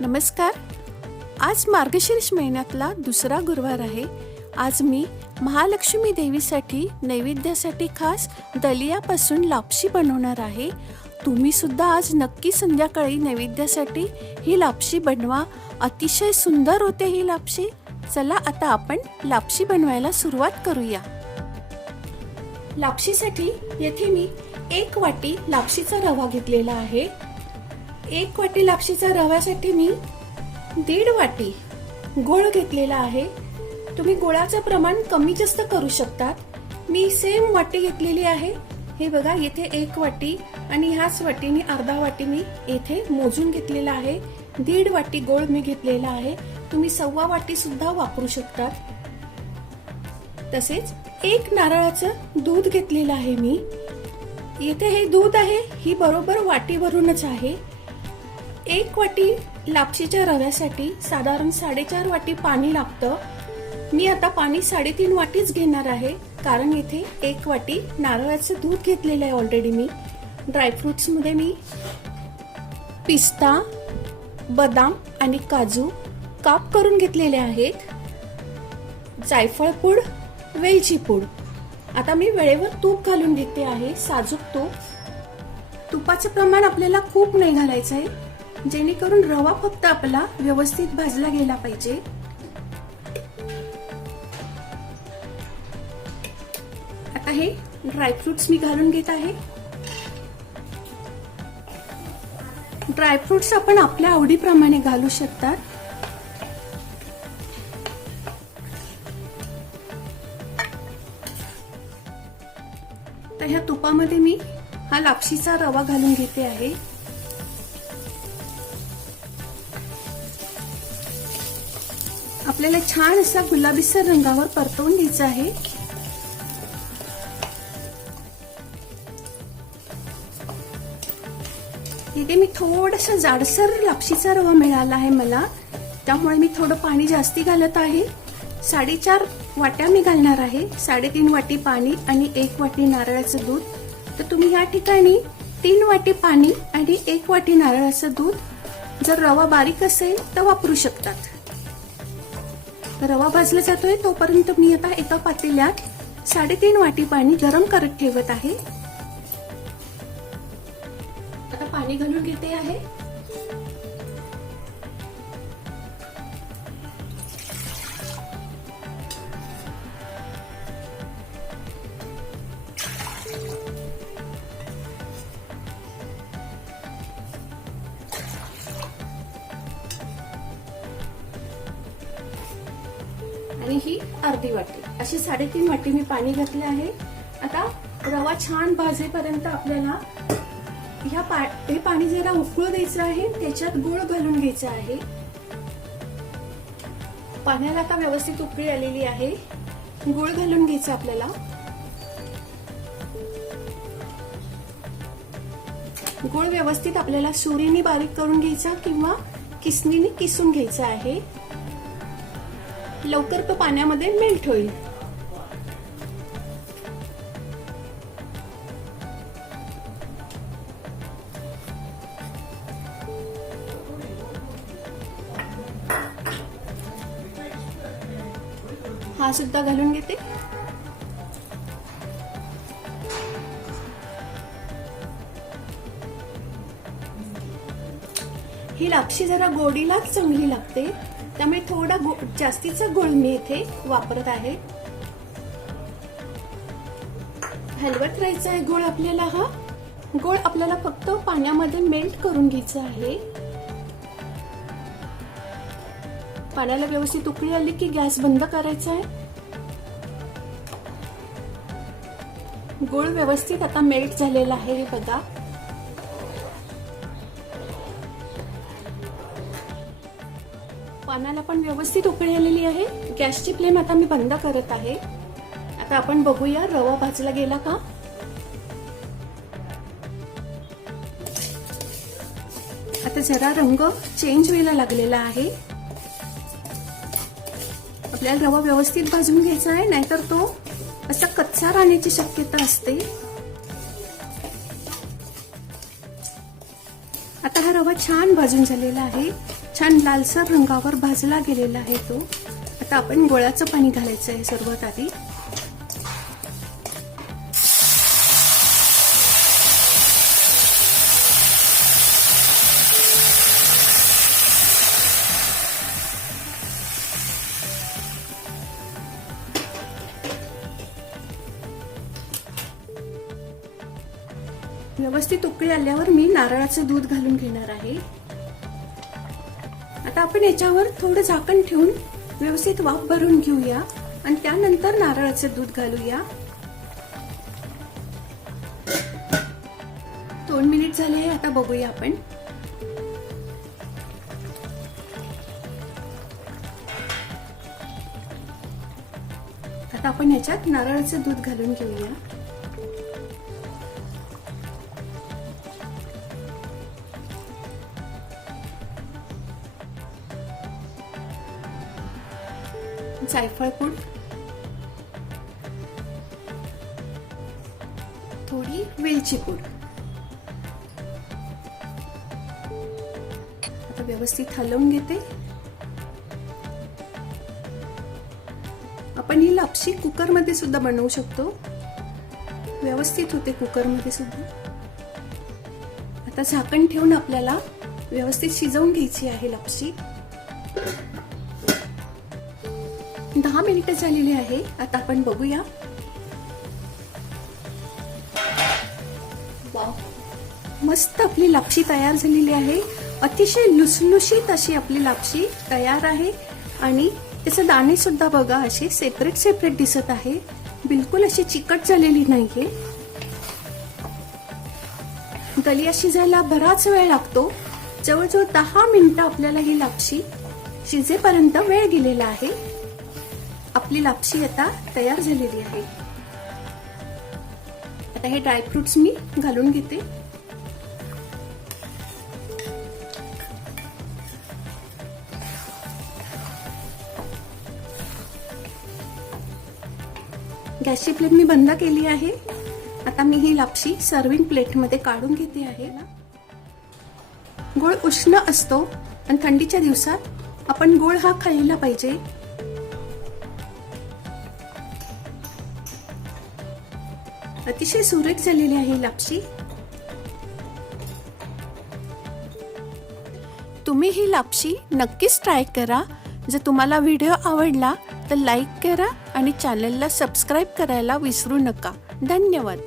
नमस्कार. आज मार्गशीर्ष महिन्यातला दुसरा गुरुवार आहे. आज मी महालक्ष्मी देवीसाठी नैवेद्यासाठी खास दलियापासून लापशी बनवणार आहे. तुम्ही सुद्धा आज नक्की संध्याकाळी नैवेद्यासाठी ही लापशी बनवा. अतिशय सुंदर होते ही लापशी. चला आता आपण लापशी बनवायला सुरुवात करूया. लापशीसाठी येथे मी 1 वाटी लापशीचा रवा घेतलेला आहे. 1 वाटी लापशीचा रव्यासाठी मी 1.5 वाटी गूळ घेतलेला आहे. तुम्ही गुळाचं प्रमाण कमी जास्त करू शकतात. मी सेम वाटी घेतलेली आहे. हे बघा, येथे 1 वाटी आणि ह्याच वाटीने अर्धा वाटी मी येथे मोजून घेतलेला आहे. 1.5 वाटी गूळ मी घेतलेला आहे. तुम्ही 1.25 वाटी सुद्धा वापरू शकतात. तसेच 1 नारळाचं दूध घेतलेलं आहे मी. येथे हे दूध आहे ही बरोबर वाटीवरूनच आहे. 1 वाटी लापशीच्या रव्यासाठी साधारण 4.5 वाटी पाणी लागतं. मी आता पाणी 3.5 वाटीच घेणार आहे, कारण इथे 1 वाटी नारळाचं दूध घेतलेलं आहे ऑलरेडी. मी ड्रायफ्रुट्स मध्ये मी पिस्ता, बदाम आणि काजू काप करून घेतलेले आहेत. जायफळ पूड, वेलची पूड. आता मी वेळेवर तूप घालून घेते आहे, साजूक तूप. तुपाचं प्रमाण आपल्याला खूप नाही घालायचं आहे, जेणेकरून रवा फक्त आपला व्यवस्थित भाजला गेला पाहिजे. आता हे ड्रायफ्रुट्स मी घालून घेत आहे. ड्रायफ्रुट्स आपण आपल्या आवडीप्रमाणे घालू शकतात. तर ह्या तुपामध्ये मी हा लापशीचा रवा घालून घेते आहे. आपल्याला छान असा गुलाबीसर रंगावर परतवून घ्यायचा आहे. इथे मी थोडासा जाडसर लापशीचा रवा मिळाला आहे मला, त्यामुळे मी थोडं पाणी जास्ती घालत आहे. 4.5 वाट्या मी घालणार आहे. 3.5 वाटी पाणी आणि 1 वाटी नारळाचं दूध. तर तुम्ही या ठिकाणी 3 वाटी पाणी आणि 1 वाटी नारळाचं दूध, जर रवा बारीक असेल तर वापरू शकतात. रवा भाजला जातोय तोपर्यंत मी आता एका पातेल्यात 3.5 वाटी पाणी गरम करत ठेवत आहे. आता पाणी घालून घेते आहे. आणि ही अर्धी वाटी, अशी 3.5 वाटी मी पाणी घातले आहे. आता रवा छान भाजेपर्यंत आपल्याला हे पाणी जरा उकळू द्यायचं आहे. त्याच्यात गूळ घालून घ्यायचा आहे. पाण्याला आता व्यवस्थित उकळी आलेली आहे. गूळ घालून घ्यायचं आपल्याला. गूळ व्यवस्थित आपल्याला सुरीने बारीक करून घ्यायचा किंवा किसणीने किसून घ्यायचा आहे. लवकर तो पाण्यामध्ये मेल्ट होईल. हा सुद्धा घालून घेते. ही लापशी जरा गोडीलाच चांगली लागते, त्यामुळे थोडा जास्तीचा गूळ मी इथे वापरत आहे. हलवत राहायचा आहे गूळ आपल्याला. हा गूळ आपल्याला फक्त पाण्यामध्ये मेल्ट करून घ्यायचा आहे. पाण्याला व्यवस्थित उकळी आली की गॅस बंद करायचा आहे. गूळ व्यवस्थित आता मेल्ट झालेला आहे, हे बघा. पाण्याला पण व्यवस्थित उकळी आलेली आहे. गॅसची फ्लेम आता मी बंद करत आहे. आता आपण बघूया रवा भाजला गेला का. आता जरा रंग चेंज व्हायला लागलेला आहे. आपल्याला रवा व्यवस्थित भाजून घ्यायचा आहे, नाहीतर तो असा कच्चा राहण्याची शक्यता असते. आता हा रवा छान भाजून झालेला आहे, छान लालसर रंगावर भाजला गेलेला आहे तो. आता आपण गुळाचं पाणी घालायचं आहे सर्वात आधी. व्यवस्थित उकळी आल्यावर मी नारळाचं दूध घालून घेणार आहे. आता आपण याच्यावर थोडं झाकण ठेवून व्यवस्थित वाफ भरून घेऊया आणि त्यानंतर नारळाचं दूध घालूया. 2 मिनिट झाले आहे, आता बघूया आपण. आता आपण याच्यात नारळाचं दूध घालून घेऊया. जायफळ पूड, थोडी वेलची पूड. आता व्यवस्थित हलवून घेते. आपण ही लापशी कुकरमध्ये सुद्धा बनवू शकतो, व्यवस्थित होते कुकरमध्ये सुद्धा. आता झाकण ठेवून आपल्याला व्यवस्थित शिजवून घ्यायची आहे लापशी. 10 मिनिटं झालेली आहे. आता आपण बघूया. वाव, मस्त आपली लापशी तयार झालेली आहे. अतिशय लुसलुशीत अशी आपली लापशी तयार आहे आणि त्याचे दाणे सुद्धा बघा असे सेपरेट सेपरेट दिसत आहे. बिलकुल अशी चिकट झालेली नाहीये. दलिया शिजायला बराच वेळ लागतो. जवळजवळ 10 मिनिटं आपल्याला ही लापशी शिजेपर्यंत वेळ गेलेला आहे. आपली लापशी आता तयार झालेली आहे. आता हे ड्रायफ्रुट्स मी घालून घेते. गॅसची फ्लेम मी बंद केली आहे. आता मी ही लापशी सर्विंग प्लेटमध्ये काढून घेते आहे. गोळ उष्ण असतो आणि थंडीच्या दिवसात आपण गोळ हा खाल्ला पाहिजे. अतिशय सुरेख झालेली आहे लापशी. तुम्ही ही लापशी नक्कीच ट्राय करा. जर तुम्हाला व्हिडिओ आवडला तर लाईक करा आणि चॅनलला सबस्क्राईब करायला विसरू नका. धन्यवाद.